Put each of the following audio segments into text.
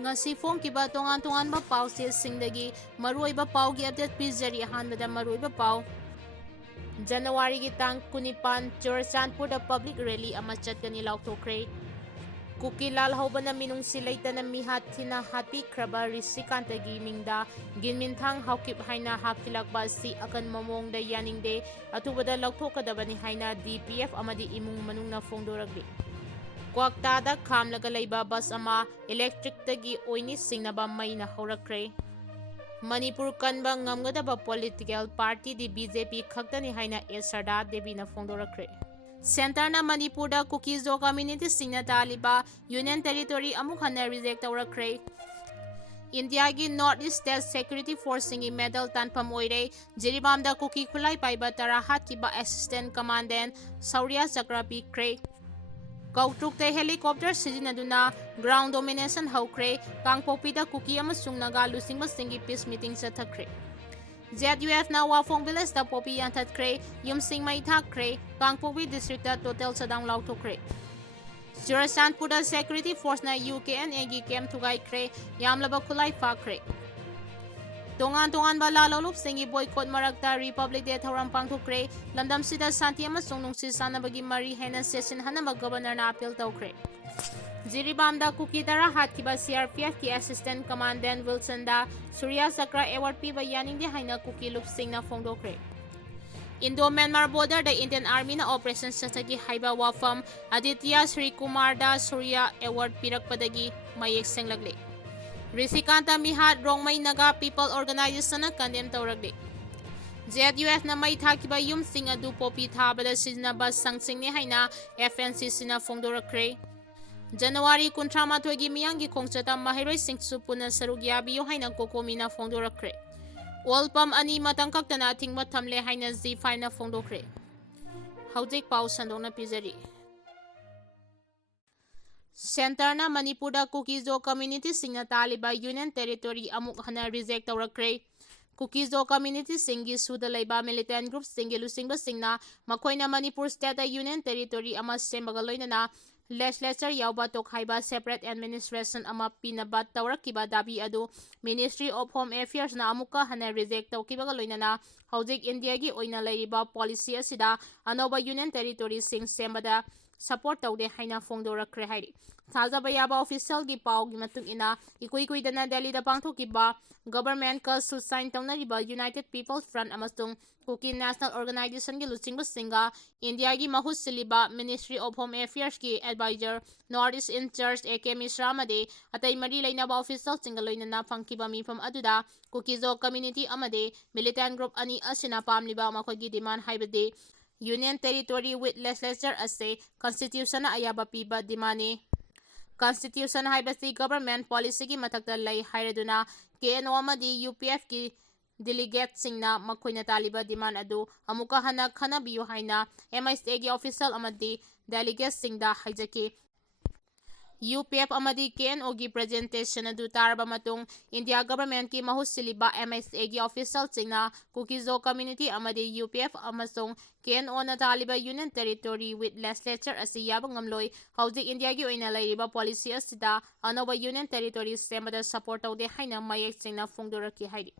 ngasi fongkiba tongan-tonganba pausesingdagi maruoiba paugi update pizari ahanbada maruoiba pau January gi tang 19 Churachandpurda public rally ama chatkani Laothokkhre Kuki Lan hobana minung silaitana mihat thina hatpikhraba risikantagi mingda ginminthang haukip haina hapkilakba si akan mamongda yaningde atubada lauthokkadabani haina DPF amadi imung manungna fongdoragli Kwaktada khamlaga leiba bus ama electric tagi oini singnaba maina horakre Manipur kanba ngamgadaba political party di BJP khaktani haina Sarda Devi na fongdorakre Center na Manipur da Kuki Zo community singna taliba union territory amuk hana reject tawrakre India gi North East State Security Force singi medal tanpam oire Jiribam da Kuki khulai paiba tara hatkiba assistant commandant Saurya Chakra Pirkkhre Kautrukte helicopter sizinaduna ground domination haukre Kangpokpida Kuki amasung Naga lusingba singi peace meeting chathakre ZUF na Wafong village da popi yantatkre yumsing Meitei Kangpokpi district da total Shutdown Laothokkhre Churachandpurda security force na UKNA gi camp thugaikre yamlaba khulai fakre Tongan ba lalolup singi boycott marakta Republic Day thoram pangthokre lamdam sida santi amasung nungsi sanabagi mari hena session hanama governor na appeal tawkre Jiribam da Kuki tara hatkiba CRPF ki assistant commandant Wilson da Surya Chakra award piba yaningde haina Kuki lup singna fongdokre Indo-Myanmar border da Indian Army na operation sathagi haiba wafam Aditya Sri Kumar da Surya award pirakpadagi mayek senglagli Risikanta mihat Nongmei Naga people organization na condemn tawragli ZUF na may thakiba yum sing adu popi thabada siznaba sangsingni haina FNCC na fongdorakre January 18 gi miyangi khongchata mahiroi singsu puna sarugyabiyo haina kokomina fongdorakre Olpam ani matang kaktana thingma thamle haina Z5 na fongdokre Haujik pau sandona pizari Center na Manipur da Kuki Zo community singna taliba union territory amuk hana reject tawrakre Kuki Zo community singi suda leiba militant group singi lusingba singna makoina Manipur state da union territory ama sembaga loinana legislature yauba tokhaiba separate administration ama pinaba tawrakiba dabi adu Ministry of Home Affairs na amuka hana reject tawkibaga loinana Haujik India gi oina leiba policy asida anoba union territory sing sembada support tawde haina fongdorakre hairi thajaba yaba official gi pau gi matung ina ikui dana Delhi da pangthokiba government ka sign tawnariba United People's Front amasung Kuki National Organization gi luchingba singa India gi mahus siliba Ministry of Home Affairs ki advisor Northeast in charge AK Mishra amade atai mari lainaba official singa loinana phangkiba mifam aduda Kuki Zo community amade militant group ani asina pamliba makogi demand haibade Union territory with legislature ase constitution na ayaba piba dimani Constitution haibasi government policy ki mathakta lai hairaduna KNO amadi UPF ki delegate singna makoina taliba demand adu amuka hana khana biyo haina MISA gi official amadi delegate singda haijaki UPF amadi KNO gi presentation adu tarba matung India government ki mahus siliba MISA gi official singna Kuki Zo community amadi UPF amasung KNO na taliba union territory with legislature asi yaba ngamloi hauji India gi oina lairiba policy asida anoba union territory semada support tawde haina mayek singna fongdoraki haidi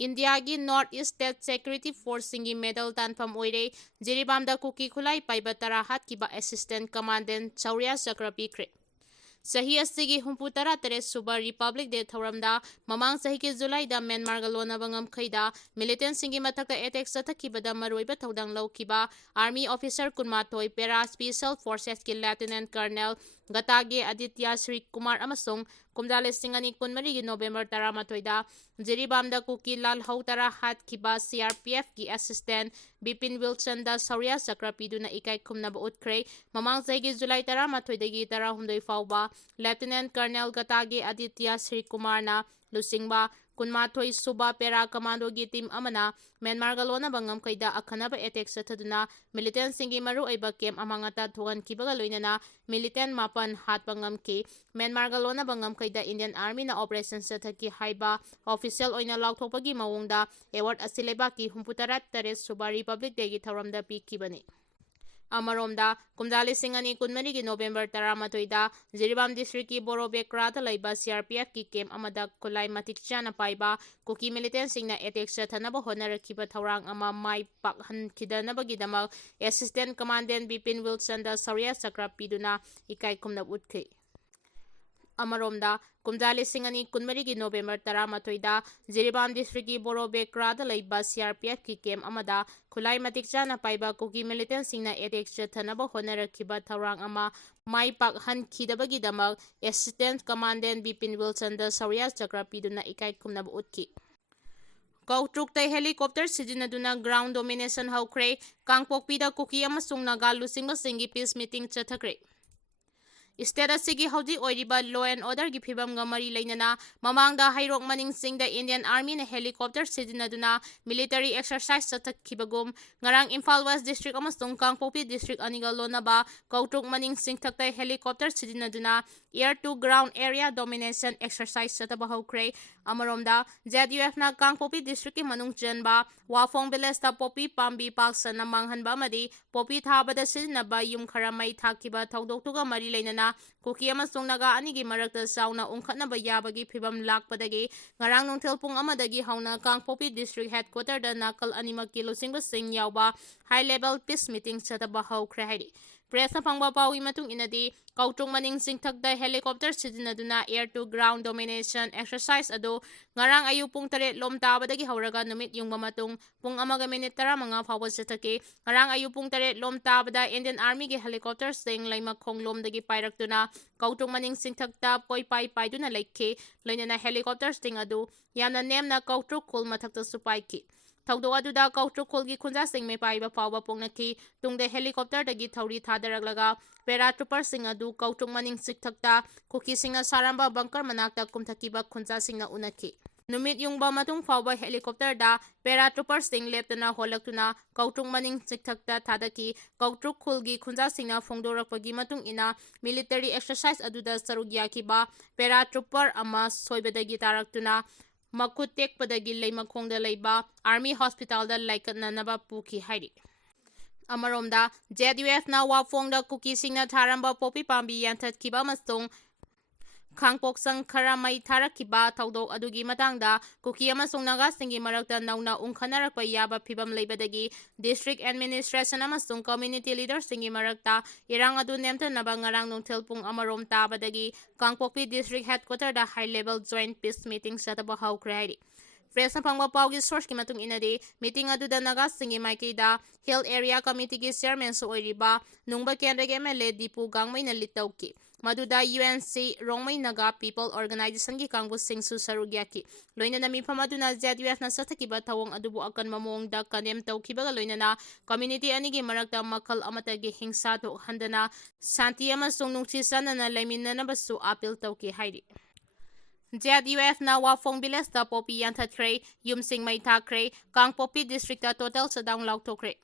India gi North East State Security Force singi medal tanpam oire Jiribam da Kuki khulai paiba tara hatkiba assistant commandant Saurya Chakra Pirkkhre Sahi asigi humputara tere suba Republic Day thoramda mamang sahi ke July da Myanmar ga lona bangam khaida militant singi mathakta attack sathakibada maroiba thodang laukiba army officer kunmathoi para special forces ki lieutenant colonel Gatage Aditya Sri Kumar amasung kumdale singani kunmari gi November 13 da Jiribam da Kuki Lan hautara hatkiba CRPF ki assistant Bipin Wilson da Saurya Chakra piduna ikai khumnaba utkre mamang sahi gi July 13 dagi 18 fauba Lieutenant Colonel Gatage Aditya Sri Kumar na lusingba kunmathoi suba para commando gi team amana Myanmar ga lona bangam kaida akhanaba attack sathaduna militant singi maru aiba kem amangata thogan kibaga loinana militant mapan hat bangam ki Myanmar ga lona bangam kaida Indian Army na operation sathaki haiba official oina laothokpagi mawongda award asileba ki humputarat tare suba Republic Day gi thoramda pikibani Amaromda, Kumdali Singani Kunmani November Taramatoida, Jiribam District Borobe Krata Laiba CRPF ki kem Amada Kulai Matikchana Paiba, Kuki militant Singna Etek Satanaba Honor Kiba Taurang Ama Mai Pakhan Kidanabagidama, Assistant Commandant Bipin Wilson da Saria Sakra Piduna, Ikai Kumna Woodke. Amaromda, Kumdali Singani Kunmari November Taramatoida, Jiribam District Borobe Krata Laiba CRPF ki kem Amada, Kulai Matikchana Paiba Kuki militant Singna Etek Satanaba Honor Kiba Taurang Ama Mai Pakhan Kidabagidama, Assistant Commandant Bipin Wilson da Saria Sakra Piduna, Ikai Kumna Woodke. Kautruktai helicopter sijinaduna ground domination haukre, Kangpokpida Kuki amasung Naga Lusingba Singi peace meeting chathakre. State asigi haudi oiriba law and order gi phibam ga mari leinana mamangda hairok maning sing the Indian Army na helicopter sijinaduna military exercise chathakibagum ngarang Imphal West District amasung Kangpokpi District aniga lonaba kautruk maning sing thaktai helicopter sijinaduna air to ground area domination exercise chataba haukre. Amaromda ZUF na Kangpokpi District ki manung chenba Wafong village ta popi pambi paksa na manghanba madi popi thabada sijinaba yum khara mai thakiba thaudoktuga mari leinana Kuki amasung Naga anigi marakta sauna ungkhatnaba yabagi phibam lakpadagi ngarang nungthel pung amadagi hauna Kangpokpi District Headquarter da nakal animaki losingba sing yawba high level peace meeting chataba haukre haidi. Press na pangba pawi matung inadi kautrung maning singthakda helicopter sijinaduna air to ground domination exercise ado ngarang ayu pung 3 lom tabadagi hauraga numit yung matung pung amaga minute 10 fawa chathake ngarang ayu pung 3 lom tabada Indian Army gi helicopter sing laima khonglom dagi pairaktuna kautrung maning singthakta poi pai paiduna laikhe loinana helicopter sting ado yamna nemna kautruk kul mathakta supaiki Taudo aduda kautruk kolgi khunja sing me paiba pawa pongnaki tungde helicopter dagi thauri thadaraglaga paratrooper sing adu kautruk maning sikthakta Kuki singna saramba bunker manakta kumthakiba khunja singna unaki numit yungba matung fawa helicopter da paratrooper sing leptana holaktuna kautruk maning sikthakta thadaki kautruk kolgi khunja singna phongdorakpagi matung ina military exercise aduda sarugya ba paratrooper ama soibadagi taraktuna Makut tekpadagi leimakhongda leiba Army Hospital da laikatnanaba puki hairi. Amaromda ZUF na wafongda Kuki singna tharamba popi pambi yanthatkiba amasung Kangpoksang khara mai tharakiba thaudok adugi matangda Kuki amasung Naga singi marakta nauna ungkhanarakpa yaba phibam leibadagi district administration amasung community leaders singi marakta irang adu nemtanaba ngarang nungthel pung amarom tabadagi Kangpokpi district headquarter da high level joint peace meeting sataba haukre hairi. Press na pangba paugi source ki matung inadi meeting adu da Naga singi maiki da Hill Area Committee ki chairman so oiriba nungba kendra MLA Dipu Gangmai na litauki Maduda UNC Nongmei Naga People Organization ki kangbu singsu sarugyaki loina na mipamaduna ZUF na satakiba tawong adubu akan mamong da kanem tawkibaga loina na community anigi marakta makal amatagi hingsa to handana santi amasung nungchisana na laimina na basu apil tawki haidi. ZUF na wafong bilas da popi yanthatkre yumsing may thakre Kangpokpi district da total Shutdown Laothokkhre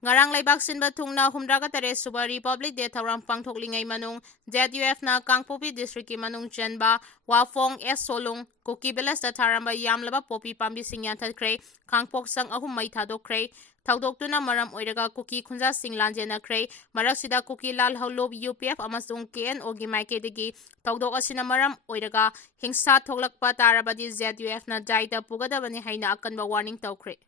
Ngarang laibak sinba thungna humdraga tare suba Republic Day thawrang pangthoklingay manung ZUF na Kangpokpi district ki manung chenba wafong S solung Kuki belas da tharamba yamlaba popi pambi singyan thatkre Kangpoksang ahum mai thadokre thawdoktuna maram oiraga Kuki khunja sing lanjenakre maraksida Kuki Lal haulob UPF amasung KNO gi maikedegi thawdok asina maram oiraga hingsa thoklakpa tarabadi ZUF na jaida pugadabani haina akanba warning tawkre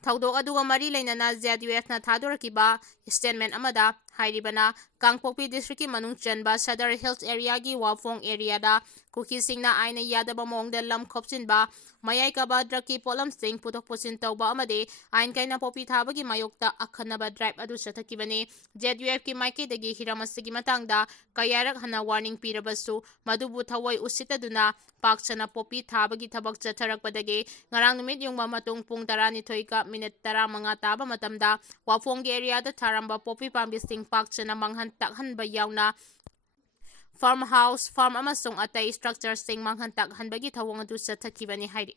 Thaudok aduga mari leinana ZUF na thadurakiba statement amada hairibana Kangpokpi district ki manung chenba Sadar Hills area gi wafong area da Kuki singna aina yadaba mongda lam khopchinba mayai kaba draki polam sing putok pusin tawba amade ain kaina popi thabagi mayokta akhanaba drive adu chathakibane ZUF ki maike dagi hiramasigi matangda kayarak hana warning pirabasu madubu thawai usitaduna pakchana popi thabagi thabak chatharakpadagi ngarang numit yungba matung pung 12 ka minute 15 taba matamda wafong area da tharamba popi pambi sing pakchana manghan takhanba yauna farmhouse farm amasung atay structure sing manghan takhanbagi thawong adu chathakibani hairi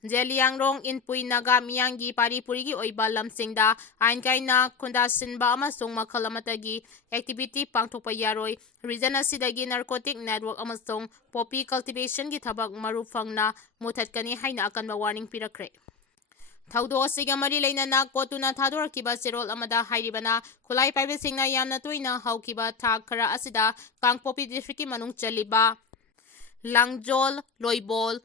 Jeliangrong Inpui Naga Miyangi Manipuri gi oiba lamsingda ain kaina khunda sinba amasung makhal amatagi activity pangthokpa yaroi region asidagi narcotic network amasung poppy cultivation gi thabak maru phangna muthatkani haina akanba warning pirakre ꯊꯧꯗꯣꯛ ꯑꯁꯤꯒ ꯃꯔꯤ ꯂꯩꯅꯅ ꯀꯣꯇꯨꯅ ꯊꯥꯗꯣꯔꯛꯈꯤꯕ ꯆꯦꯔꯣꯜ ꯑꯃꯗ ꯍꯥꯏꯔꯤꯕꯅ ꯈꯨꯠꯂꯥꯏ ꯄꯥꯏꯕꯁꯤꯡꯅ ꯌꯥꯝꯅ ꯇꯣꯏꯅ ꯍꯧꯈꯤꯕ ꯊꯥ ꯈꯔ ꯑꯁꯤꯗ ꯀꯥꯡꯄꯣꯛꯄꯤ ꯗꯤꯁꯇ꯭ꯔꯤꯛꯀꯤ ꯃꯅꯨꯡ ꯆꯜꯂꯤꯕ ꯂꯥꯡꯖꯣꯜ, ꯂꯣꯏꯕꯣꯜ,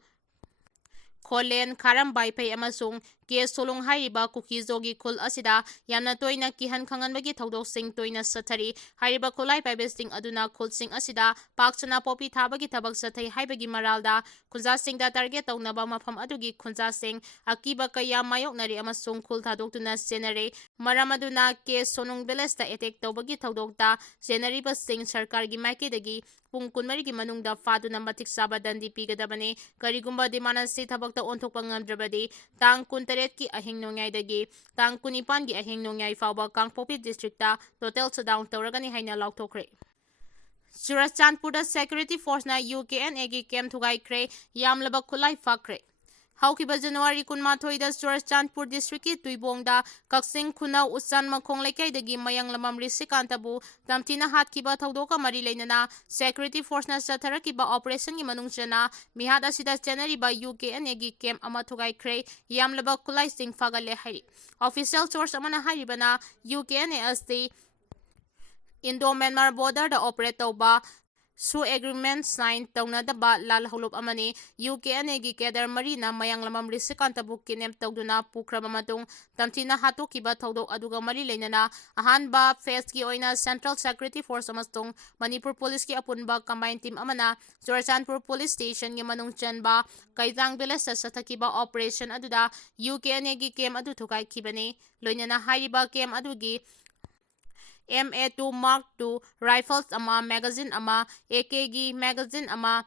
ꯈꯣꯂꯦꯟ, ꯈꯥꯔꯝꯕꯥꯏꯐꯩ ꯑꯃꯁꯨꯡ ꯀꯦ ꯁꯣꯂꯨꯡ ꯍꯥꯏꯔꯤꯕ ꯀꯨꯀꯤꯖꯣꯒꯤ ꯈꯨꯜ ꯑꯁꯤꯗ ꯌꯥꯝꯅ ꯇꯣꯏꯅ ꯀꯤꯍꯟ ꯈꯪꯍꯟꯕꯒꯤ ꯊꯧꯗꯣꯛꯁꯤꯡ ꯇꯣꯏꯅ ꯆꯠꯊꯔꯤ꯫ ꯍꯥꯏꯔꯤꯕ ꯈꯨꯠꯂꯥꯏ ꯄꯥꯏꯕꯁꯤꯡ ꯑꯗꯨꯅ ꯈꯨꯜꯁꯤꯡ ꯑꯁꯤꯗ ꯄꯥꯛꯁꯟꯅ ꯄꯣꯄꯤ ꯊꯥꯕꯒꯤ ꯊꯕꯛ ꯆꯠꯊꯩ ꯍꯥꯏꯕꯒꯤ ꯃꯔꯥꯜꯗ ꯈꯨꯟꯖꯥꯁꯤꯡꯗ ꯇꯥꯔꯒꯦꯠ ꯇꯧꯅꯕ ꯃꯐꯝ ꯑꯗꯨꯒꯤ ꯈꯨꯟꯖꯥꯁꯤꯡ ꯑꯀꯤꯕ ꯀꯌꯥ ꯃꯥꯌꯣꯛꯅꯔꯦ ꯑꯃꯁꯨꯡ ꯈꯨꯜ ꯊꯥꯗꯣꯛꯇꯨꯅ ꯆꯦꯟꯅꯔꯦ꯫ ꯃꯔꯝ ꯑꯗꯨꯅ ꯀꯦ ꯁꯣꯅꯨꯡ ꯚꯤꯂꯦꯖꯇ ꯑꯦꯇꯦꯛ ꯇꯧꯕꯒꯤ ꯊꯧꯗꯣꯛꯇ ꯆꯦꯟꯅꯔꯤꯕꯁꯤꯡ ꯁꯔꯀꯥꯔꯒꯤ ꯃꯥꯏꯀꯩꯗꯒꯤ ꯄꯨꯡ 24ꯒꯤ ꯃꯅꯨꯡꯗ ꯐꯥꯗꯨꯅ ꯃꯇꯤꯛ ꯆꯥꯕ ꯗꯟꯗꯤ ꯄꯤꯒꯗꯕꯅꯤ꯫ ꯀꯔꯤꯒꯨꯝꯕ ꯗꯤꯃꯥꯟ ꯑꯁꯤ ꯊꯕꯛꯇ ꯑꯣꯟꯊꯣꯛꯄ ꯉꯝꯗ꯭ꯔꯕꯗꯤ ꯇꯥꯡ 18ꯒꯤ ꯑꯍꯤꯡ ꯅꯣꯡꯌꯥꯏꯗꯒꯤ ꯇꯥꯡ 19ꯒꯤ ꯑꯍꯤꯡ ꯅꯣꯡꯌꯥꯏ ꯐꯥꯎꯕ ꯀꯥꯡꯄꯣꯛꯄꯤ ꯗꯤꯁꯇ꯭ꯔꯤꯛꯇ ꯇꯣꯇꯦꯜ ꯁꯠꯗꯥꯎꯟ ꯇꯧꯔꯒꯅꯤ ꯍꯥꯏꯅ ꯂꯥꯎꯊꯣꯛꯈ꯭ꯔꯦ꯫ ꯆꯨꯔꯆꯥꯟꯄꯨꯔꯗ ꯁꯦꯀ꯭ꯌꯨꯔꯤꯇꯤ ꯐꯣꯔꯁꯅ ꯌꯨ.ꯀꯦ.ꯑꯦꯟ.ꯑꯦꯒꯤ ꯀꯦꯝꯞ ꯊꯨꯒꯥꯏꯈ꯭ꯔꯦ, ꯌꯥꯝꯂꯕ ꯈꯨꯠꯂꯥꯏ ꯐꯥꯈ꯭ꯔꯦ꯫ ꯍꯧꯈꯤꯕ ꯖꯅꯨꯋꯥꯔꯤ 12ꯗ ꯆꯨꯔꯆꯥꯟꯄꯨꯔ ꯗꯤꯁꯇ꯭ꯔꯤꯛꯀꯤ ꯇꯨꯏꯕꯣꯡꯗ ꯀꯛꯆꯤꯡ ꯈꯨꯅꯧ ꯎꯆꯥꯟ ꯃꯈꯣꯡ ꯂꯩꯀꯥꯏꯗꯒꯤ ꯃꯌꯥꯡꯂꯝꯕꯝ ꯔꯤꯁꯤꯀꯥꯟꯇꯕꯨ ꯇꯝꯊꯤꯅ ꯍꯥꯠꯈꯤꯕ ꯊꯧꯗꯣꯛꯀ ꯃꯔꯤ ꯂꯩꯅꯅ ꯁꯦꯀ꯭ꯌꯨꯔꯤꯇꯤ ꯐꯣꯔꯁꯅ ꯆꯠꯊꯔꯛꯈꯤꯕ ꯑꯣꯄꯔꯦꯁꯟꯒꯤ ꯃꯅꯨꯡ ꯆꯟꯅ ꯃꯤꯍꯥꯠ ꯑꯁꯤꯗ ꯆꯦꯟꯅꯔꯤꯕ ꯌꯨ.ꯀꯦ.ꯑꯦꯟ.ꯑꯦꯒꯤ ꯀꯦꯝꯞ ꯑꯃ ꯊꯨꯒꯥꯏꯈ꯭ꯔꯦ, ꯌꯥꯝꯂꯕ ꯈꯨꯠꯂꯥꯏꯁꯤꯡ ꯐꯥꯒꯠꯂꯦ ꯍꯥꯏꯔꯤ꯫ ꯑꯣꯐꯤꯁꯤꯌꯦꯜ ꯁꯣꯔꯁ ꯑꯃꯅ ꯍꯥꯏꯔꯤꯕꯅ ꯌꯨ.ꯀꯦ.ꯑꯦꯟ.ꯑꯦ ꯑꯁꯤ ꯏꯟꯗꯣ-ꯃ꯭ꯌꯥꯟꯃꯥꯔ ꯕꯣꯔꯗꯔꯗ ꯑꯣꯄꯔꯦꯠ ꯇꯧꯕ ꯁꯨ ꯑꯦꯒ꯭ꯔꯤꯃꯦꯟꯠ ꯁꯥꯏꯟ ꯇꯧꯅꯗꯕ ꯂꯥꯜꯍꯧꯂꯨꯞ ꯑꯃꯅꯤ꯫ ꯌꯨ.ꯀꯦ.ꯑꯦꯟ.ꯑꯦꯒꯤ ꯀꯦꯗꯔ ꯃꯔꯤꯅ ꯃꯌꯥꯡꯂꯝꯕꯝ ꯔꯤꯁꯤꯀꯥꯟꯇꯕꯨ ꯀꯤꯗꯅꯦꯞ ꯇꯧꯗꯨꯅ ꯄꯨꯈ꯭ꯔꯕ ꯃꯇꯨꯡ ꯇꯝꯊꯤꯅ ꯍꯥꯠꯇꯣꯛꯈꯤꯕ ꯊꯧꯗꯣꯛ ꯑꯗꯨꯒ ꯃꯔꯤ ꯂꯩꯅꯅ ꯑꯍꯥꯟꯕ ꯐꯦꯖꯒꯤ ꯑꯣꯏꯅ ꯁꯦꯟꯇ꯭ꯔꯦꯜ ꯁꯦꯀ꯭ꯌꯨꯔꯤꯇꯤ ꯐꯣꯔꯁ ꯑꯃꯁꯨꯡ ꯃꯅꯤꯄꯨꯔ ꯄꯨꯂꯤꯁꯀꯤ ꯑꯄꯨꯟꯕ ꯀꯝꯕꯥꯏꯟ ꯇꯤꯝ ꯑꯃꯅ ꯆꯨꯔꯆꯥꯟꯄꯨꯔ ꯄꯨꯂꯤꯁ ꯁ꯭ꯇꯦꯁꯟꯒꯤ ꯃꯅꯨꯡ ꯆꯟꯕ ꯀꯩꯖꯥꯡ ꯚꯤꯂꯦꯖꯇ ꯆꯠꯊꯈꯤꯕ ꯑꯣꯄꯔꯦꯁꯟ ꯑꯗꯨꯗ ꯌꯨ.ꯀꯦ.ꯑꯦꯟ.ꯑꯦꯒꯤ ꯀꯦꯝꯞ ꯑꯗꯨ ꯊꯨꯒꯥꯏꯈꯤꯕꯅꯤ꯫ ꯂꯣꯏꯅꯅ ꯍꯥꯏꯔꯤꯕ ꯀꯦꯝꯞ ꯑꯗꯨꯒꯤ MA2 Mark II ꯔꯥꯏꯐꯜꯁ ꯑꯃ, ꯃꯦꯒꯥꯖꯤꯟ ꯑꯃ, AK-ꯒꯤ ꯃꯦꯒꯥꯖꯤꯟ ꯑꯃ,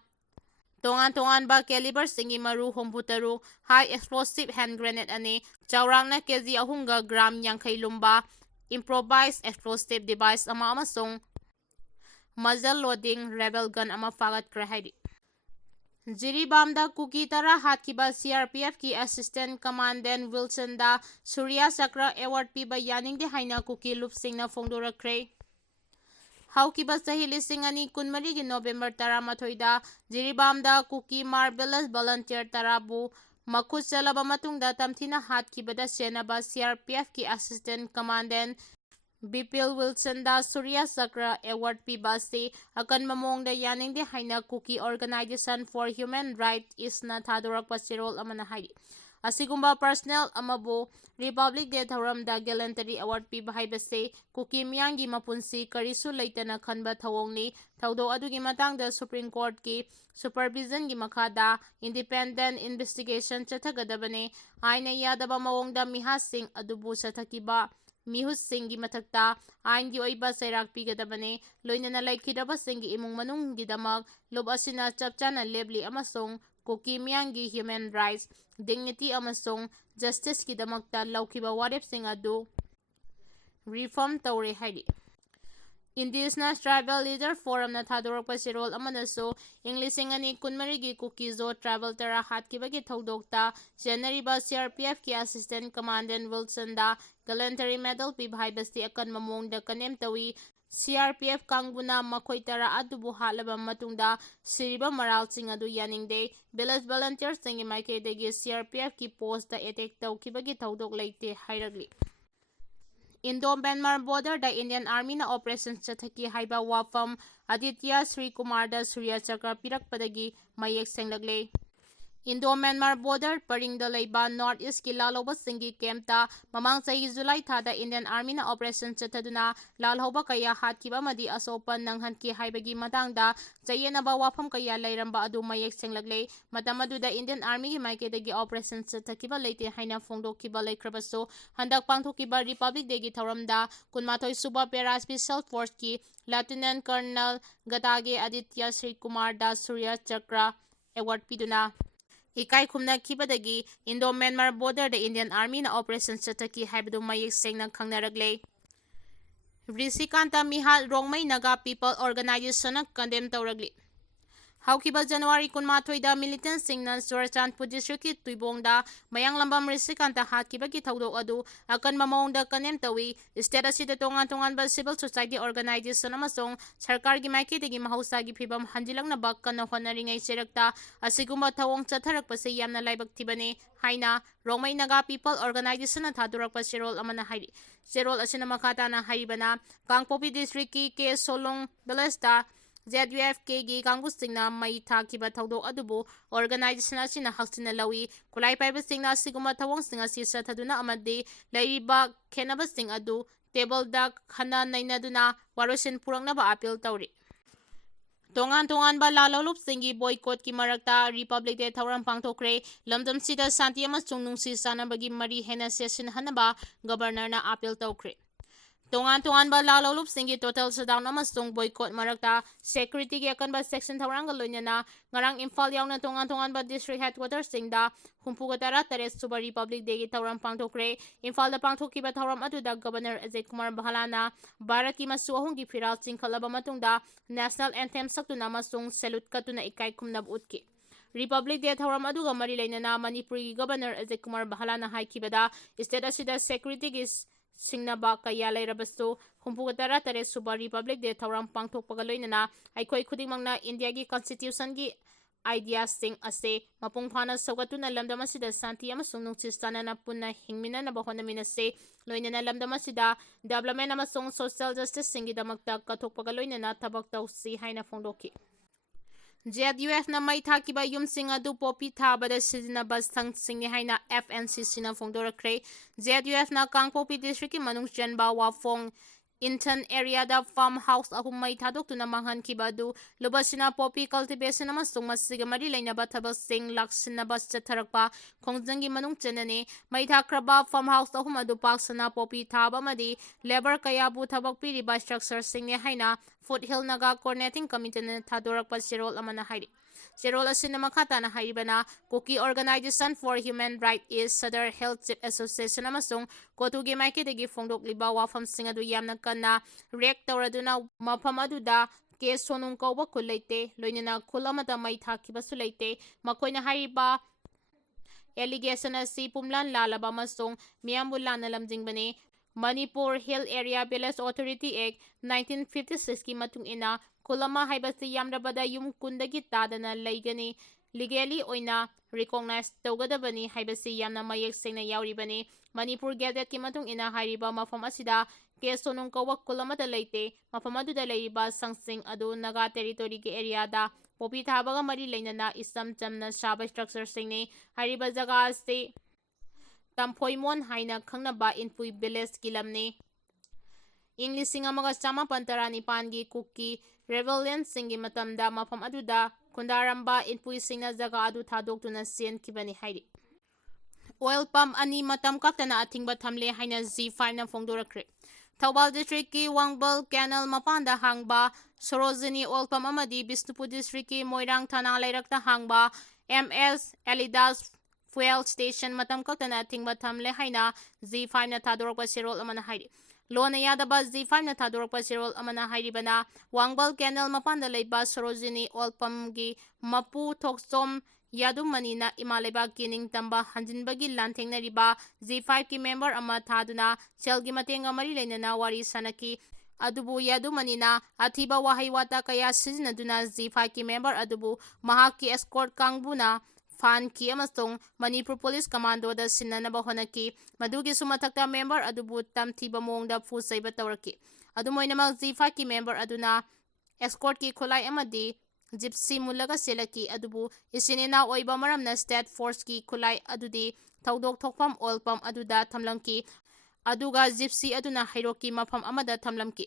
ꯇꯣꯉꯥꯟ-ꯇꯣꯉꯥꯟꯕ ꯀꯦꯂꯤꯕꯔꯁꯤꯡꯒꯤ ꯃꯔꯨ 73, ꯍꯥꯏ ꯑꯦꯛꯁꯄ꯭ꯂꯣꯁꯤꯚ ꯍꯦꯟ ꯒ꯭ꯔꯦꯅꯦꯗ ꯑꯅꯤ, ꯆꯥꯎꯔꯥꯛꯅ ꯀꯦꯖꯤ 3ꯒ ꯒ꯭ꯔꯥꯝ 50 ꯂꯨꯝꯕ ꯏꯝꯄ꯭ꯔꯣꯚꯥꯏꯖ ꯑꯦꯛꯁꯄ꯭ꯂꯣꯁꯤꯚ ꯗꯤꯚꯥꯏꯁ ꯑꯃ ꯑꯃꯁꯨꯡ ꯃꯖꯜ ꯂꯣꯗꯤꯡ ꯔꯦꯕꯦꯜ ꯒꯟ ꯑꯃ ꯐꯥꯒꯠꯈ꯭ꯔꯦ ꯍꯥꯏꯔꯤ꯫ ꯖꯤꯔꯤꯕꯥꯝꯗ ꯀꯨꯀꯤ 10 ꯍꯥꯠꯈꯤꯕ ꯁꯤ.ꯑꯥꯔ.ꯄꯤ.ꯑꯦꯐꯀꯤ ꯑꯦꯁꯤꯁꯇꯦꯟꯠ ꯀꯃꯥꯟꯗꯦꯟꯠ ꯋꯤꯜꯁꯟꯗ ꯁꯨꯔ꯭ꯌ ꯆꯀ꯭ꯔ ꯑꯦꯋꯥꯔꯗ ꯄꯤꯕ ꯌꯥꯅꯤꯡꯗꯦ ꯍꯥꯏꯅ ꯀꯨꯀꯤ ꯂꯨꯞꯁꯤꯡꯅ ꯐꯣꯡꯗꯣꯔꯛꯈ꯭ꯔꯦ꯫ ꯍꯧꯈꯤꯕ ꯆꯍꯤ 2024ꯒꯤ ꯅꯣꯚꯦꯝꯕꯔ 18ꯗ ꯖꯤꯔꯤꯕꯥꯝꯗ ꯀꯨꯀꯤ ꯃꯥꯔꯚꯦꯂꯁ ꯚꯣꯂꯟꯇꯤꯌꯔ 10ꯕꯨ ꯃꯈꯨꯠ ꯆꯠꯂꯕ ꯃꯇꯨꯡꯗ ꯇꯝꯊꯤꯅ ꯍꯥꯠꯈꯤꯕꯗ ꯆꯦꯟꯅꯕ ꯁꯤ.ꯑꯥꯔ.ꯄꯤ.ꯑꯦꯐꯀꯤ ꯑꯦꯁꯤꯁꯇꯦꯟꯠ ꯀꯃꯥꯟꯗꯦꯟꯠ ꯕꯤꯄꯤꯜ ꯋꯤꯜꯁꯟꯗ ꯁꯨꯔ꯭ꯌ ꯆꯀ꯭ꯔ ꯑꯦꯋꯥꯔꯗ ꯄꯤꯕ ꯑꯁꯤ ꯑꯀꯟꯕ ꯃꯑꯣꯡꯗ ꯌꯥꯅꯤꯡꯗꯦ ꯍꯥꯏꯅ ꯀꯨꯀꯤ ꯑꯣꯔꯒꯅꯥꯏꯖꯦꯁꯟ ꯐꯣꯔ ꯍ꯭ꯌꯨꯃꯦꯟ ꯔꯥꯏꯠꯁ ꯏꯁꯅ ꯊꯥꯗꯣꯔꯛꯄ ꯆꯦꯔꯣꯜ ꯑꯃꯅ ꯍꯥꯏꯔꯤ꯫ ꯑꯁꯤꯒꯨꯝꯕ ꯄꯔꯁꯣꯅꯦꯜ ꯑꯃꯕꯨ ꯔꯤꯄꯕ꯭ꯂꯤꯛ ꯗꯦ ꯊꯧꯔꯝꯗ ꯒꯦꯂꯦꯟꯇꯔꯤ ꯑꯦꯋꯥꯔꯗ ꯄꯤꯕ ꯍꯥꯏꯕꯁꯤ ꯀꯨꯀꯤ ꯃꯤꯌꯥꯝꯒꯤ ꯃꯄꯨꯟꯁꯤ ꯀꯔꯤꯁꯨ ꯂꯩꯇꯅ ꯈꯟꯕ ꯊꯧꯑꯣꯡꯅꯤ꯫ ꯊꯧꯗꯣꯛ ꯑꯗꯨꯒꯤ ꯃꯇꯥꯡꯗ ꯁꯨꯄ꯭ꯔꯤꯝ ꯀꯣꯔꯠꯀꯤ ꯁꯨꯄꯔꯚꯤꯖꯟꯒꯤ ꯃꯈꯥꯗ ꯏꯟꯗꯤꯄꯦꯟꯗꯦꯟꯠ ꯏꯟꯚꯦꯁꯇꯤꯒꯦꯁꯟ ꯆꯠꯊꯒꯗꯕꯅꯤ꯫ ꯑꯥꯏꯟꯅ ꯌꯥꯗꯕ ꯃꯑꯣꯡꯗ ꯃꯤꯍꯥꯠꯁꯤꯡ ꯑꯗꯨꯕꯨ ꯆꯠꯊꯈꯤꯕ ꯃꯤꯍꯨꯠꯁꯤꯡꯒꯤ ꯃꯊꯛꯇ ꯑꯥꯏꯟꯒꯤ ꯑꯣꯏꯕ ꯆꯩꯔꯥꯛ ꯄꯤꯒꯗꯕꯅꯤ꯫ ꯂꯣꯏꯅꯅ ꯂꯩꯈꯤꯗ꯭ꯔꯕꯁꯤꯡꯒꯤ ꯏꯃꯨꯡ ꯃꯅꯨꯡꯒꯤꯗꯃꯛ ꯂꯨꯞ ꯑꯁꯤꯅ ꯆꯞ ꯆꯥꯅ ꯂꯦꯞꯂꯤ ꯑꯃꯁꯨꯡ ꯀꯨꯀꯤ ꯃꯤꯌꯥꯝꯒꯤ ꯍ꯭ꯌꯨꯃꯦꯟ ꯔꯥꯏꯠꯁ, ꯗꯤꯒꯅꯤꯇꯤ ꯑꯃꯁꯨꯡ ꯖꯁꯇꯤꯁꯀꯤꯗꯃꯛꯇ ꯂꯧꯈꯤꯕ ꯋꯥꯔꯦꯞꯁꯤꯡ ꯑꯗꯨ ꯔꯤꯐꯔꯝ ꯇꯧꯔꯦ ꯍꯥꯏꯔꯤ꯫ ꯏꯟꯗꯤꯖꯤꯅꯁ ꯇ꯭ꯔꯥꯏꯕꯦꯜ ꯂꯤꯗꯔ ꯐꯣꯔꯝꯅ ꯊꯥꯗꯣꯔꯛꯄ ꯆꯦꯔꯣꯜ ꯑꯃꯗꯁꯨ ꯏꯪ 2024ꯒꯤ ꯀꯨꯀꯤꯖꯣ ꯇ꯭ꯔꯥꯏꯕꯦꯜ 10 ꯍꯥꯠꯈꯤꯕꯒꯤ ꯊꯧꯗꯣꯛꯇ ꯆꯦꯟꯅꯔꯤꯕ ꯁꯤ.ꯑꯥꯔ.ꯄꯤ.ꯑꯦꯐꯀꯤ ꯑꯦꯁꯤꯁꯇꯦꯟꯠ ꯀꯃꯥꯟꯗꯦꯟꯠ ꯋꯤꯜꯁꯟꯗ ꯒꯦꯂꯦꯟꯇꯔꯤ ꯃꯦꯗꯜ ꯄꯤꯕ ꯍꯥꯏꯕꯁꯤ ꯑꯀꯟꯕ ꯃꯑꯣꯡꯗ ꯀꯟꯗꯦꯝ ꯇꯧꯏ꯫ ꯁꯤ.ꯑꯥꯔ.ꯄꯤ.ꯑꯦꯐ ꯀꯥꯡꯕꯨꯅ ꯃꯈꯣꯏ 10 ꯑꯗꯨꯕꯨ ꯍꯥꯠꯂꯕ ꯃꯇꯨꯡꯗ ꯁꯤꯔꯤꯕ ꯃꯔꯥꯜꯁꯤꯡ ꯑꯗꯨ ꯌꯥꯅꯤꯡꯗꯦ꯫ ꯚꯤꯂꯦꯖ ꯚꯣꯂꯟꯇꯤꯌꯔꯁꯤꯡꯒꯤ ꯃꯥꯏꯀꯩꯗꯒꯤ ꯁꯤ.ꯑꯥꯔ.ꯄꯤ.ꯑꯦꯐꯀꯤ ꯄꯣꯁꯠꯇ ꯑꯦꯇꯦꯛ ꯇꯧꯈꯤꯕꯒꯤ ꯊꯧꯗꯣꯛ ꯂꯩꯇꯦ ꯍꯥꯏꯔꯛꯂꯤ꯫ ꯏꯟꯗꯣ-ꯃ꯭ꯌꯥꯟꯃꯥꯔ ꯕꯣꯔꯗꯔꯗ ꯏꯟꯗꯤꯌꯟ ꯑꯥꯔꯃꯤꯅ ꯑꯣꯄꯔꯦꯁꯟ ꯆꯠꯊꯈꯤ ꯍꯥꯏꯕ ꯋꯥꯐꯝ ꯑꯗꯤꯇ꯭ꯌ ꯁ꯭ꯔꯤꯀꯨꯃꯥꯔꯗ ꯁꯨꯔ꯭ꯌ ꯆꯀ꯭ꯔ ꯄꯤꯔꯛꯄꯗꯒꯤ ꯃꯌꯦꯛ ꯁꯦꯡꯂꯛꯂꯦ꯫ ꯏꯟꯗꯣ-ꯃ꯭ꯌꯥꯟꯃꯥꯔ ꯕꯣꯔꯗꯔ ꯄꯔꯤꯡꯗ ꯂꯩꯕ ꯅꯣꯔꯊ ꯏꯁꯠꯀꯤ ꯂꯥꯜꯍꯧꯕꯁꯤꯡꯒꯤ ꯀꯦꯝꯞꯇ ꯃꯃꯥꯡ ꯆꯍꯤ ꯖꯨꯂꯥꯏ ꯊꯥꯗ ꯏꯟꯗꯤꯌꯟ ꯑꯥꯔꯃꯤꯅ ꯑꯣꯄꯔꯦꯁꯟ ꯆꯠꯊꯗꯨꯅ ꯂꯥꯜꯍꯧꯕ ꯀꯌꯥ ꯍꯥꯠꯈꯤꯕ ꯑꯃꯗꯤ ꯑꯁꯣꯛ-ꯑꯄꯟ ꯅꯪꯍꯟꯈꯤ ꯍꯥꯏꯕꯒꯤ ꯃꯇꯥꯡꯗ ꯆꯌꯦꯠꯅꯕ ꯋꯥꯐꯝ ꯀꯌꯥ ꯂꯩꯔꯝꯕ ꯑꯗꯨ ꯃꯌꯦꯛ ꯁꯦꯡꯂꯛꯂꯦ꯫ ꯃꯇꯝ ꯑꯗꯨꯗ ꯏꯟꯗꯤꯌꯟ ꯑꯥꯔꯃꯤꯒꯤ ꯃꯥꯏꯀꯩꯗꯒꯤ ꯑꯣꯄꯔꯦꯁꯟ ꯆꯠꯊꯈꯤꯕ ꯂꯩꯇꯦ ꯍꯥꯏꯅ ꯐꯣꯡꯗꯣꯛꯈꯤꯕ ꯂꯩꯈ꯭ꯔꯕꯁꯨ ꯍꯟꯗꯛ ꯄꯥꯡꯊꯣꯛꯈꯤꯕ ꯔꯤꯄꯕ꯭ꯂꯤꯛ ꯗꯦꯒꯤ ꯊꯧꯔꯝꯗ 12ꯁꯨꯕ ꯄꯦꯔꯥ ꯁ꯭ꯄꯦꯁꯤꯑꯦꯜ ꯐꯣꯔꯁꯀꯤ ꯂꯦꯐꯇꯤꯅꯦꯟꯠ ꯀꯔꯅꯜ ꯒꯇꯥꯒꯦ ꯑꯗꯤꯇ꯭ꯌ ꯁ꯭ꯔꯤꯀꯨꯃꯥꯔꯗ ꯁꯨꯔ꯭ꯌ ꯆꯀ꯭ꯔ ꯑꯦꯋꯥꯔꯗ ꯄꯤꯗꯨꯅ ꯏꯀꯥꯏ ꯈꯨꯝꯅꯈꯤꯕꯗꯒꯤ ꯏꯟꯗꯣ-ꯃ꯭ꯌꯥꯟꯃꯥꯔ ꯕꯣꯔꯗꯔꯗ ꯏꯟꯗꯤꯌꯟ ꯑꯥꯔꯃꯤꯅ ꯑꯣꯄꯔꯦꯁꯟ ꯆꯠꯊꯈꯤ ꯍꯥꯏꯕꯗꯨ ꯃꯌꯦꯛ ꯁꯦꯡꯅ ꯈꯪꯅꯔꯛꯂꯦ꯫ ꯔꯤꯁꯤꯀꯥꯟꯇ ꯃꯤꯍꯥꯠ ꯔꯣꯡꯃꯩ ꯅꯥꯒꯥ ꯄꯤꯄꯜ ꯑꯣꯔꯒꯅꯥꯏꯖꯦꯁꯟꯅ ꯀꯟꯗꯦꯝ ꯇꯧꯔꯛꯂꯤ꯫ Haukiba January 18 militantsingna Churachandpur districtki Tuibongda Mayanglambam Risikanta hatkibagi thaudok adu akanba maungda kanem tawi state asida tongan-tonganba civil society organization amasong sarkargi maikidagi mahausagi phibam hanjilaknaba kanna honaringai cherakta asigumba thawong chatharakpase yamna laibak thibane haina Nongmei Naga people organization na thadurakpa serol amana hairi serol asina makhatana haibana Kangpopi district ki ke Solong Belesta ZUFK gi kangusingna mai thakiba thaudok adubu organization asina haksina lawi kulai paiba singna siguma thawong singa sisa thaduna amadi laiba khenaba sing adu table da khana nainaduna warosin purangnaba appeal tawri Tongan-tongan ba lalolup singi boycott ki marakta Republic Day thauram pangthokkhre lamdam sida santi amasung nungsi sanabagi mari hena session hanaba governor na appeal tawkhre Tongan-tongan ba lalolup singi total shutdown amasung boycott marakta security gi akanba section thauranga loinana ngarang Imphal yauna tongan-tongan ba district headquarters singda humpugatara tares suba Republic Day gi thauram pangthokkhre Imphal da pangthokkiba thauram aduda governor Ajay Kumar Bahalana Bharat ki masu ahung gi firal chingkhalaba matungda national anthem saktuna amasung salute katuna ikai khumnab utki Republic Day thauram aduga mari leinana Manipuri governor Ajay Kumar Bahalana haikibada state asida security gi singnaba kaya lairabasu humpugatara tare suba Republic Day thauram pangthokpaga loinana aikhoi khudingmangna India gi constitution gi ideas sing ase mapung phana sogatuna lamdam asida santi amasung nungchistana na punna hingmina na bahonamina se loinana lamdam asida development amasung social justice singi damakta kathokpaga loinana thabak tausi haina phongdoki ZUF na mai thakiba yumsing adu popi thabada sizinaba sangsingni haina FNCC na phongdorakre ZUF na Kangpopi district ki manung chanba wafong Inton area da farmhouse ahum mai thadok tuna manghan kibadu lubasina popi cultivation amasung masiga mari lainaba thabak sing laksinaba chatharakpa khongjangi manung chanane mai thakraba farmhouse ahum adu paksana popi thaba madi labor kaya bu thabak piriba structure singne haina Foothill Naga coordinating committee na thadorakpa serol amana hairi serol asina makhatana hairibana Kuki Organization for Human Rights is Sadar Health Chief Association amasung kotugi maikidagi phongdok liba wafam singadu yamna kanna rek tawraduna mafam aduda ke sonung kauba khulaite loinana khulamata mai thakibasu leite makoina hariba allegation asi pumlan lalaba masong miyambu lana lamjingbane Manipur Hill Area Village Authority Act 1956 ki matung ina kulama haibasi yamrabada yum kundagi tadana laigani legally oina recognize tawgadabani haibasi yamna mayek sengna yauribani Manipur Gazette ki matung ina hariba mafam asida kesonung kawak kulamada leite mafam aduda leiba sangsing adu Naga territory ki area da popi thabaga mari leinana isam chamna shaba structure singni hariba jaga se Tampoimon haina khangnaba Inpui village kilamne English amaga chama pantarani pangi Kuki rebellion singi matamda mafam aduda kundaramba Inpui singna jaga adu thadoktuna sen kibani hairi oil pump ani matam kaktana athingba thamle haina Z5 na phongdorakre Thobal district ki Wangbal canal mapanda hangba Sorojini oil pump amadi Bisnupur district ki Moirang thana lairakta hangba MS Elidas fuel station matam kaktana thingba thamle haina Z5 na thadorakpa serol amana hairi Lona yadaba Z5 na thadorakpa serol amana hairibana Wangbal canal mapanda leiba Sorojini oil pump gi mapu thoksom yadumani na imaleba kining tamba hanjinbagi lanthengna Z5 ki member ama thaduna selgi matenga mari leinana wari sanaki adubu yadumani na athiba wahai wata kaya sizinaduna Z5 ki member adubu mahaki escort kangbuna fan ki amasong Manipur Police Commando da sinanaba honaki madugi sumatakta member adubu tamthiba mongda fusaiba tawraki adumoinamak Z5 ki member aduna escort ki khulai amadi Gypsy mulaga selaki adubu isinina oiba maramna state force ki khulai adudi thaudok thokpam oil pump aduda thamlamki aduga Gypsy aduna hairoki mafam amada thamlamki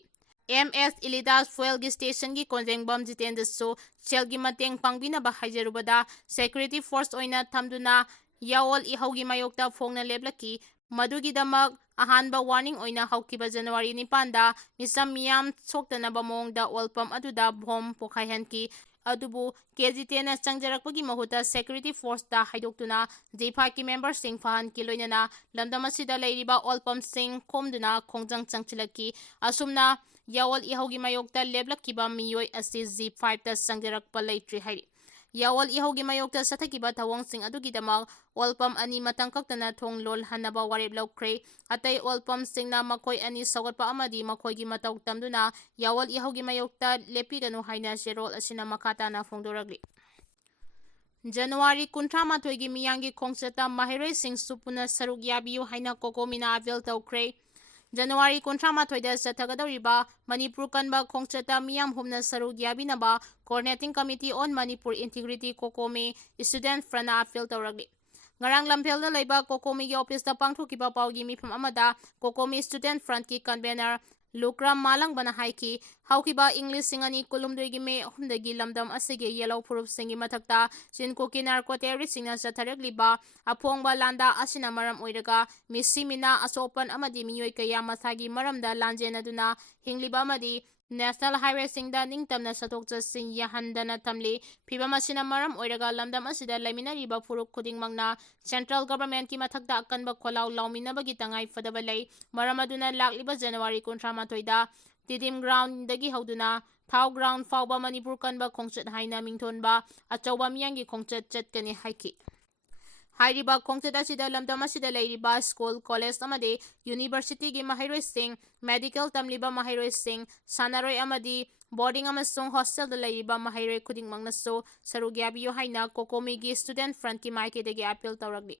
MS Ilidas fuel gi station gi konjengbam jitendasu selgi mateng pangbina ba haijarubada security force oina thamduna yaol ihaugi mayokta phongna leblaki madugi damak ahanba warning oina haukiba January 9 da misam miyam soktanaba mongda oil pump aduda bom pokhaihanki adubu KG10 changjarakpagi mahuta security force ta haidoktuna Z5 ki member sing fahan ki loinana lamdamasida leiriba oil pump sing khomduna khongjang changchilaki asumna ꯌꯥꯋꯜ ꯏꯍꯧꯒꯤ ꯃꯥꯌꯣꯛꯇ ꯂꯦꯞꯂꯛꯈꯤꯕ ꯃꯤꯑꯣꯏ ꯑꯁꯤ G5ꯇ ꯆꯪꯖꯔꯛꯄ ꯂꯩꯇ꯭ꯔꯤ ꯍꯥꯏꯔꯤ꯫ ꯌꯥꯋꯜ ꯏꯍꯧꯒꯤ ꯃꯥꯌꯣꯛꯇ ꯆꯠꯊꯈꯤꯕ ꯊꯧꯑꯣꯡꯁꯤꯡ ꯑꯗꯨꯒꯤꯗꯃꯛ ꯑꯣꯜꯄꯝ ꯑꯅꯤ ꯃꯇꯝ ꯀꯛꯇꯅ ꯊꯣꯡ ꯂꯣꯜꯍꯟꯅꯕ ꯋꯥꯔꯦꯞ ꯂꯧꯈ꯭ꯔꯦ꯫ ꯑꯇꯩ ꯑꯣꯜꯄꯝꯁꯤꯡꯅ ꯃꯈꯣꯏ ꯑꯅꯤ ꯁꯧꯒꯠꯄ ꯑꯃꯗꯤ ꯃꯈꯣꯏꯒꯤ ꯃꯇꯧ ꯇꯝꯗꯨꯅ ꯌꯥꯋꯜ ꯏꯍꯧꯒꯤ ꯃꯥꯌꯣꯛꯇ ꯂꯦꯞꯄꯤꯒꯅꯨ ꯍꯥꯏꯅ ꯆꯦꯔꯣꯜ ꯑꯁꯤꯅ ꯃꯈꯥ ꯇꯥꯅ ꯐꯣꯡꯗꯣꯔꯛꯂꯤ꯫ ꯖꯅꯨꯋꯥꯔꯤ 28ꯒꯤ ꯃꯤꯌꯥꯝꯒꯤ ꯈꯣꯡꯆꯠꯇ ꯃꯍꯩꯔꯣꯏꯁꯤꯡꯁꯨ ꯄꯨꯟꯅ ꯁꯔꯨꯛ ꯌꯥꯕꯤꯌꯨ ꯍꯥꯏꯅ ꯀꯣꯀꯣꯃꯤꯅ ꯑꯄꯤꯜ ꯇꯧꯈ꯭ꯔꯦ꯫ ꯖꯅꯨꯋꯥꯔꯤ 28ꯗ ꯆꯠꯊꯒꯗꯧꯔꯤꯕ ꯃꯅꯤꯄꯨꯔ ꯀꯟꯕ ꯈꯣꯡꯆꯠꯇ ꯃꯤꯌꯥꯝ ꯍꯨꯝꯅ ꯁꯔꯨꯛ ꯌꯥꯕꯤꯅꯕ ꯀꯣꯑꯣꯔꯗꯤꯅꯦꯇꯤꯡ ꯀꯃꯤꯇꯤ ꯑꯣꯟ ꯃꯅꯤꯄꯨꯔ ꯏꯟꯇꯤꯒ꯭ꯔꯤꯇꯤ ꯀꯣꯀꯣꯃꯤ ꯁ꯭ꯇꯨꯗꯦꯟꯠ ꯐ꯭ꯔꯟꯠꯅ ꯑꯄꯤꯜ ꯇꯧꯔꯛꯂꯤ꯫ ꯉꯔꯥꯡ ꯂꯝꯐꯦꯜꯗ ꯂꯩꯕ ꯀꯣꯀꯣꯃꯤꯒꯤ ꯑꯣꯐꯤꯁꯇ ꯄꯥꯡꯊꯣꯛꯈꯤꯕ ꯄꯥꯎꯒꯤ ꯃꯤꯐꯝ ꯑꯃꯗ ꯀꯣꯀꯣꯃꯤ ꯁ꯭ꯇꯨꯗꯦꯟꯠ ꯐ꯭ꯔꯟꯠꯀꯤ ꯀꯟꯚꯦꯅꯔ ꯂꯨꯀ꯭ꯔꯥꯝ ꯃꯥꯂꯪꯕꯅ ꯍꯥꯏꯈꯤ ꯍꯧꯈꯤꯕ ꯏꯪ 2022ꯒꯤ ꯃꯦ 3ꯗꯒꯤ ꯂꯝꯗꯝ ꯑꯁꯤꯒꯤ ꯌꯦꯜꯂꯧ ꯐꯨꯔꯨꯞꯁꯤꯡꯒꯤ ꯃꯊꯛꯇ ꯆꯤꯟꯀꯨꯀꯤ ꯅꯥꯔꯀꯣ ꯇꯦꯔꯣꯔꯤꯁꯁꯤꯡꯅ ꯆꯠꯊꯔꯛꯂꯤꯕ ꯑꯐꯣꯡꯕ ꯂꯥꯟꯗꯥ ꯑꯁꯤꯅ ꯃꯔꯝ ꯑꯣꯏꯔꯒ ꯃꯤꯁꯤ ꯃꯤꯅꯥ ꯑꯁꯣꯛ ꯑꯄꯟ ꯑꯃꯗꯤ ꯃꯤꯑꯣꯏ ꯀꯌꯥ ꯃꯁꯥꯒꯤ ꯃꯔꯝꯗ ꯂꯥꯟꯖꯦꯟꯅꯗꯨꯅ ꯍꯤꯡꯂꯤꯕ ꯑꯃꯗꯤ ꯅꯦꯁꯅꯦꯜ ꯍꯥꯏꯋꯦꯁꯤꯡꯗ ꯅꯤꯡꯇꯝꯅ ꯆꯠꯊꯣꯛ ꯆꯠꯁꯤꯟ ꯌꯥꯍꯟꯗꯅ ꯊꯝꯂꯤ꯫ ꯐꯤꯚꯝ ꯑꯁꯤꯅ ꯃꯔꯝ ꯑꯣꯏꯔꯒ ꯂꯝꯗꯝ ꯑꯁꯤꯗ ꯂꯩꯃꯤꯟꯅꯔꯤꯕ ꯐꯨꯔꯨꯞ ꯈꯨꯗꯤꯡꯃꯛꯅ ꯁꯦꯟꯇ꯭ꯔꯦꯜ ꯒꯚꯔꯟꯃꯦꯟꯠꯀꯤ ꯃꯊꯛꯇ ꯑꯀꯟꯕ ꯈꯣꯜꯂꯥꯎ ꯂꯥꯎꯃꯤꯟꯅꯕꯒꯤ ꯇꯉꯥꯏꯐꯗꯕ ꯂꯩ꯫ ꯃꯔꯝ ꯑꯗꯨꯅ ꯂꯥꯛꯂꯤꯕ ꯖꯅꯨꯋꯥꯔꯤ 28ꯗ ꯇꯤꯗꯤꯝ ꯒ꯭ꯔꯥꯎꯟꯗꯒꯤ ꯍꯧꯗꯨꯅ ꯊꯥꯎ ꯒ꯭ꯔꯥꯎꯟ ꯐꯥꯎꯕ ꯃꯅꯤꯄꯨꯔ ꯀꯟꯕ ꯈꯣꯡꯆꯠ ꯍꯥꯏꯅ ꯃꯤꯡꯊꯣꯟꯕ ꯑꯆꯧꯕ ꯃꯤꯌꯥꯝꯒꯤ ꯈꯣꯡꯆꯠ ꯆꯠꯀꯅꯤ ꯍꯥꯏꯈꯤ꯫ ꯍꯥꯏꯔꯤꯕ ꯈꯣꯡꯆꯠ ꯑꯁꯤꯗ ꯂꯝꯗꯝ ꯑꯁꯤꯗ ꯂꯩꯔꯤꯕ ꯁ꯭ꯀꯨꯜ, ꯀꯣꯂꯦꯖ ꯑꯃꯗꯤ ꯌꯨꯅꯤꯚꯔꯁꯤꯇꯤꯒꯤ ꯃꯍꯩꯔꯣꯏꯁꯤꯡ, ꯃꯦꯗꯤꯀꯦꯜ ꯇꯝꯂꯤꯕ ꯃꯍꯩꯔꯣꯏꯁꯤꯡ, ꯁꯥꯟꯅꯔꯣꯏ ꯑꯃꯗꯤ ꯕꯣꯔꯗꯤꯡ ꯑꯃꯁꯨꯡ ꯍꯣꯁꯇꯦꯜꯗ ꯂꯩꯔꯤꯕ ꯃꯍꯩꯔꯣꯏ ꯈꯨꯗꯤꯡꯃꯛꯅꯁꯨ ꯁꯔꯨꯛ ꯌꯥꯕꯤꯌꯨ ꯍꯥꯏꯅ ꯀꯣꯀꯣꯃꯤꯒꯤ ꯁ꯭ꯇꯨꯗꯦꯟꯠ ꯐ꯭ꯔꯟꯠꯀꯤ ꯃꯥꯏꯀꯩꯗꯒꯤ ꯑꯄꯤꯜ ꯇꯧꯔꯛꯂꯤ꯫